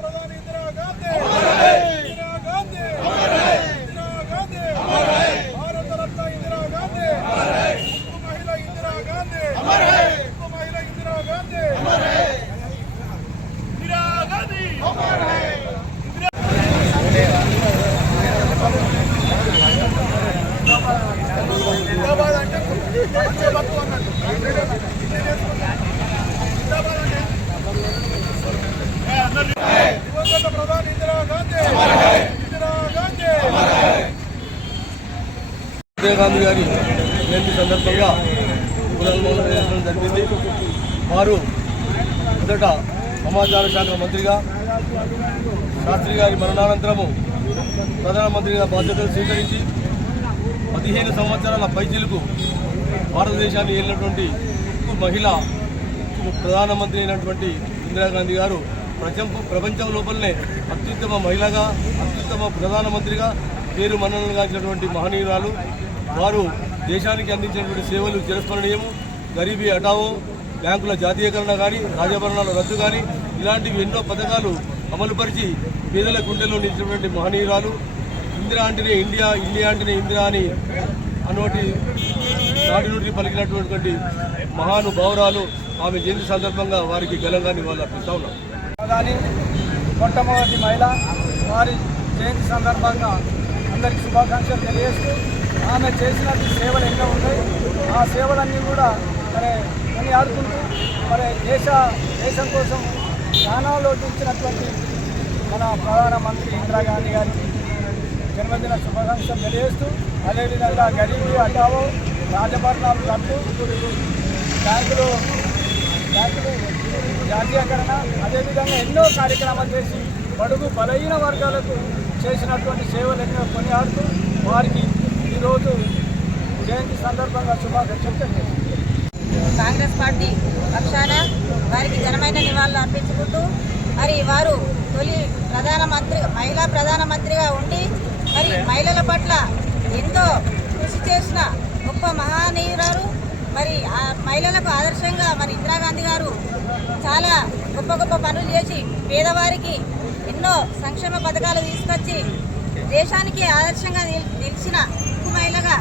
ప్రధాని ఇందిరా గాంధీ ఇందిరా గాంధీ ఇందిరా గాంధీ భారతరత్న ఇందిరా గాంధీ ఉక్కు మహిళ ఇందిరా గాంధీ ఉక్కు మహిళ ఇందిరా గాంధీ ఇందిరా గాంధీ జిందాబాద్ అంటే వచ్చే భక్తు అన్నట్టు జిందాబాద్ అంటే దివంగత ప్రధాని ఇందిరా గాంధీ ఇందిరా గాంధీ ఇందిరా గాంధీ గారి జయంతి సందర్భంగా పునర్మోహన జరిగింది. వారు మొదట సమాచార శాఖ మంత్రిగా శాస్త్రి గారి మరణానంతరము ప్రధానమంత్రిగా బాధ్యతలు స్వీకరించి పదిహేను సంవత్సరాల పైచిలకు భారతదేశాన్ని వెళ్ళినటువంటి మహిళ ప్రధానమంత్రి అయినటువంటి ఇందిరాగాంధీ గారు ప్రపంచం ప్రపంచం లోపలనే అత్యుత్తమ మహిళగా అత్యుత్తమ ప్రధానమంత్రిగా పేరు మన్ననగాంచినటువంటి మహనీయురాలు వారు దేశానికి అందించినటువంటి సేవలు చిరస్మరణీయము గరీబీ హఠావో బ్యాంకుల జాతీయకరణ కానీ రాజభరణాల రద్దు కానీ ఇలాంటివి ఎన్నో పథకాలు అమలుపరిచి పేదల గుండెల్లో నిలిచినటువంటి మహనీయురాలు. ఇందిరా అంటేనే ఇండియా ఇండియా అంటేనే ఇందిరా అని అనోటి నాటి నుండి పలికినటువంటి మహానుభావురాలు. ఆమె జయంతి సందర్భంగా వారికి ఘనంగా నివాళులు అర్పిస్తా ఉన్నాం. మొట్టమొదటి మహిళ వారి జయంతి సందర్భంగా అందరికి శుభాకాంక్షలు తెలియజేస్తూ ఆమె చేసినట్టు సేవలు ఎన్నో ఉన్నాయి. ఆ సేవలన్నీ కూడా మరి పని ఆడుకుంటూ మరి దేశ దేశం కోసం ప్రాణాలు ఇచ్చినటువంటి మన ప్రధానమంత్రి ఇందిరాగాంధీ గారికి జన్మదిన శుభాకాంక్షలు తెలియజేస్తూ అదేవిధంగా గరీబీ అటావో రాజభరణాలు రద్దు బ్యాంకులు బ్యాంకులు జాతీయకరణ అదేవిధంగా ఎన్నో కార్యక్రమాలు చేసి బడుగు బలహీన వర్గాలకు చేసినటువంటి సేవలు ఎన్నో కొనియాడుతూ వారికి ఈరోజు జయంతి సందర్భంగా శుభాకాంక్షలు తెలియజేస్తున్నాను కాంగ్రెస్ పార్టీ పక్షాన వారికి ఘనమైన నివాళులు అర్పించుకుంటూ మరి వారు తొలి ప్రధానమంత్రి మహిళా ప్రధానమంత్రిగా ఉండి మరి మహిళల పట్ల ఎంతో కృషి చేసిన గొప్ప మహానీయురాలు. మరి ఆ మహిళలకు ఆదర్శంగా మరి ఇందిరాగాంధీ గారు చాలా గొప్ప గొప్ప పనులు చేసి పేదవారికి ఎన్నో సంక్షేమ పథకాలు తీసుకొచ్చి దేశానికి ఆదర్శంగా నిల్- నిలిచిన ఉక్కు మహిళగా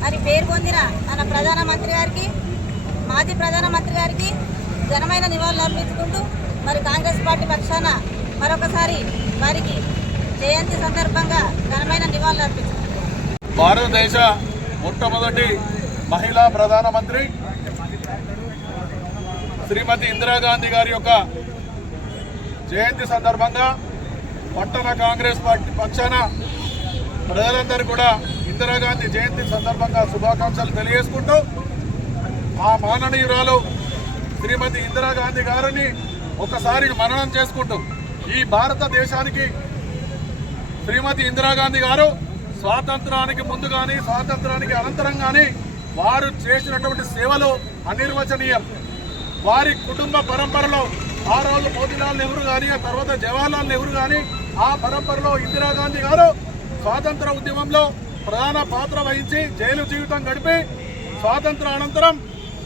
మరి పేరు పొందిన మన ప్రధానమంత్రి గారికి మాజీ ప్రధానమంత్రి గారికి ఘనమైన నివాళులు అర్పించుకుంటూ మరి కాంగ్రెస్ పార్టీ పక్షాన మరొకసారి వారికి జయంతి సందర్భంగా ఘనమైన నివాళులు అర్పించుకుంటాం భారతదేశ మొట్టమొదటి మహిళా ప్రధానమంత్రి శ్రీమతి ఇందిరాగాంధీ గారి యొక్క జయంతి సందర్భంగా పట్టణ కాంగ్రెస్ పార్టీ పక్షాన ప్రజలందరూ కూడా ఇందిరాగాంధీ జయంతి సందర్భంగా శుభాకాంక్షలు తెలియజేసుకుంటూ ఆ మాననీయురాలు శ్రీమతి ఇందిరాగాంధీ గారిని ఒకసారి మననం చేసుకుంటూ ఈ భారతదేశానికి శ్రీమతి ఇందిరాగాంధీ గారు స్వాతంత్రానికి ముందు కానీ స్వాతంత్రానికి అనంతరం కానీ వారు చేసినటువంటి సేవలు అనిర్వచనీయం. వారి కుటుంబ పరంపరలో ఆ రోజు మోతీలాల్ నెహ్రూ కానీ ఆ తర్వాత జవహర్లాల్ నెహ్రూ కానీ ఆ పరంపరలో ఇందిరాగాంధీ గారు స్వాతంత్ర ఉద్యమంలో ప్రధాన పాత్ర వహించి జైలు జీవితం గడిపి స్వాతంత్ర అనంతరం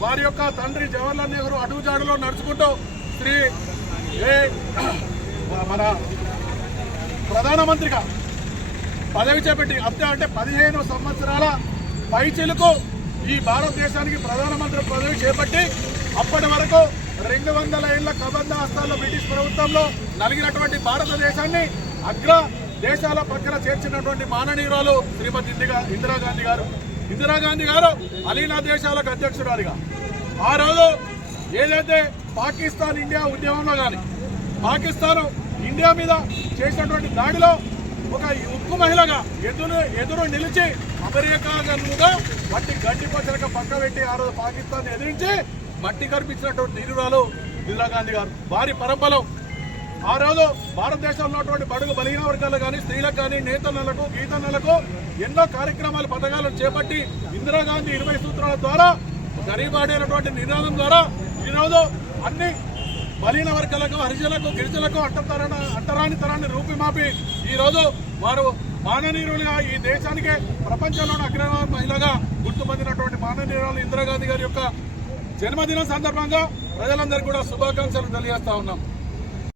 వారి యొక్క తండ్రి జవహర్లాల్ నెహ్రూ అడుగుజాడులో నడుచుకుంటూ శ్రీ ఏ మన ప్రధానమంత్రిగా పదవి చేపట్టి అంతే అంటే పదిహేను సంవత్సరాల పైచిలకు ఈ భారతదేశానికి ప్రధానమంత్రి పదవి చేపట్టి అప్పటి వరకు రెండు వందల ఏళ్ళ కబంధ హస్తాల్లో బ్రిటిష్ ప్రభుత్వంలో నలిగినటువంటి భారతదేశాన్ని అగ్ర దేశాల పక్కన చేర్చినటువంటి మాననీయురాలు శ్రీమతి ఇందిరా ఇందిరాగాంధీ గారు. ఇందిరాగాంధీ గారు అలీనా దేశాలకు అధ్యక్షురాలిగా. ఆ రోజు ఏదైతే పాకిస్తాన్ ఇండియా ఉద్యమంలో కానీ పాకిస్తాన్ ఇండియా మీద చేసినటువంటి దాడిలో ఒక ఉక్కు మహిళగా ఎదురు ఎదురు నిలిచి అమెరికాగా మట్టి గడ్డి పచ్చలక పక్క పెట్టి ఆ రోజు పాకిస్తాన్ ఎదిరించి మట్టి కనిపించినటువంటి నీరురాలు ఇందిరాగాంధీ గారు. వారి పరంపరం ఆ రోజు భారతదేశంలో ఉన్నటువంటి బడుగు బలిగిన వర్గాలు కానీ స్త్రీలకు కానీ నేతన్నలకు గీతన్నలకు ఎన్నో కార్యక్రమాలు పథకాలను చేపట్టి ఇందిరాగాంధీ ఇరవై సూత్రాల ద్వారా గరీబాడైనటువంటి నినాదం ద్వారా ఈరోజు అన్ని బలీన వర్గాలకు హరిజలకు గిరిజలకు అంటతరణ అంటరాని తరాన్ని రూపిమాపి ఈరోజు వారు మాననీయులుగా ఈ దేశానికే ప్రపంచంలోని అగ్ర మహిళగా గుర్తుపొందినటువంటి మాననీయురాలు ఇందిరాగాంధీ గారి యొక్క జన్మదినం సందర్భంగా ప్రజలందరికీ కూడా శుభాకాంక్షలు తెలియజేస్తా ఉన్నాం.